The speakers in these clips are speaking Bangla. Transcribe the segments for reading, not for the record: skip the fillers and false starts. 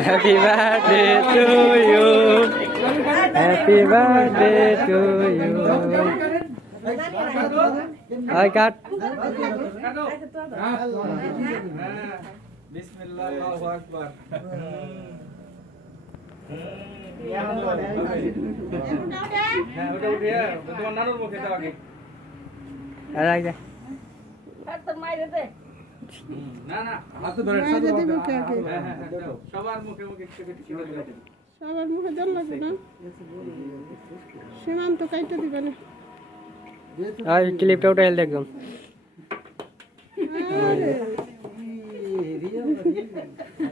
Happy birthday to you. Happy birthday to you. Ai cắt. বিসমিল্লাহ আল্লাহু আকবার হ্যাঁ ওটা উঠিয়ে তোমার নানুর মুখে দাও আগে Ai ra. না না হাতে ধরে হ্যাঁ হ্যাঁ দাও সবার মুখে মুখে ছিড়ে দাও সবার মুখে জল লাগবে না সীমান্ত কাইতে দিবে না Ai clip টা উঠাইল একদম।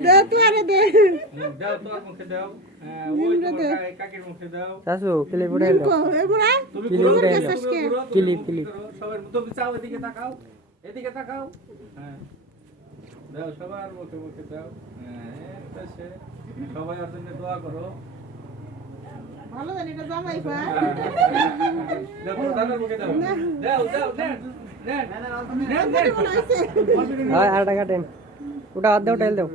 দে তুই আরে দে দাও তোমার মুখে দাও হ্যাঁ ওই তোমার কাকির মুখে দাও Sasu clip উঠাইল দাও। এগুলা তুমি Clip ঘুরো উঠাইল দাও। Clip clip। সবার তুমি চাও এদিকে তাকাও এদিকে তাকাও হ্যাঁ দাও সবার মুখে মুখে দাও হ্যাঁ এসে সবাই আর জন্য দোয়া করো ভালো জানি এটা জামাই পায় দাও দাদার মুখে দাও দাও দাও Ai আর টাকা টেন। ওটা হাত দাও উঠাইল দাও।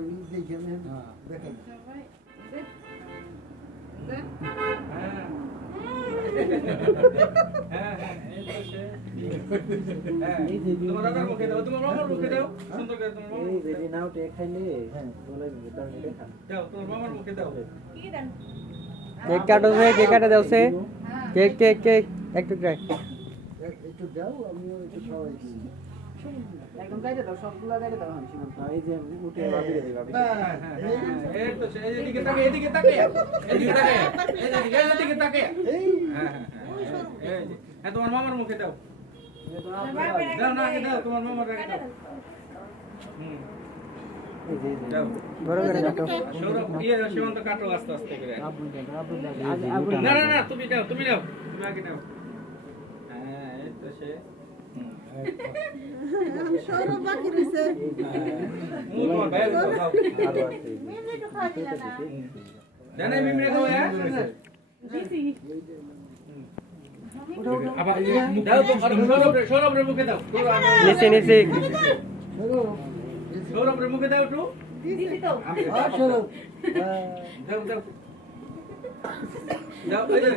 তোমার দাদার মুখে দাও তোমার মামার মুখে দাও সুন্দর করে তোমার মামার মুখে দাও নাও টে খাইলে বলে দাও দেখা। দাও তোমার মামার মুখে দাও কেক কাটো সে কেক কাটা দাও সে কেক কেক কেক একটু ট্রাই একটু দাও আমিও একটু খাওয়াই দিই একদম গাইতে দাও সবগুলা গাইতে দাও হামসিমান এই যে উঠে ভাবি দে ভাবি এই তো এদিকে তাকে এদিকে তাকে এদিকে তাকে এদিকে তাকে হ্যাঁ হ্যাঁ হ্যাঁ তোমার মামার মুখে দাও দাও না আগে দাও তোমার মামার আগে দাও দাও বড় করে কাটো সৌরভ সীমান্ত কাটো আস্তে আস্তে করে না না না তুমি দাও তুমি আগে দাও হ্যাঁ এই তো সে আমি সৌরভ বাকি রইছে মুখ বাইরে দাও মিমি তো খাওয়া দিলা না জানাই মিমরে দাও হ্যাঁ আবার দাও তো সৌরভের মুখে দাও নিচে নিচে সৌরভের মুখে দাও একটু দিছি তো চলো দাও দাও দাও এই যে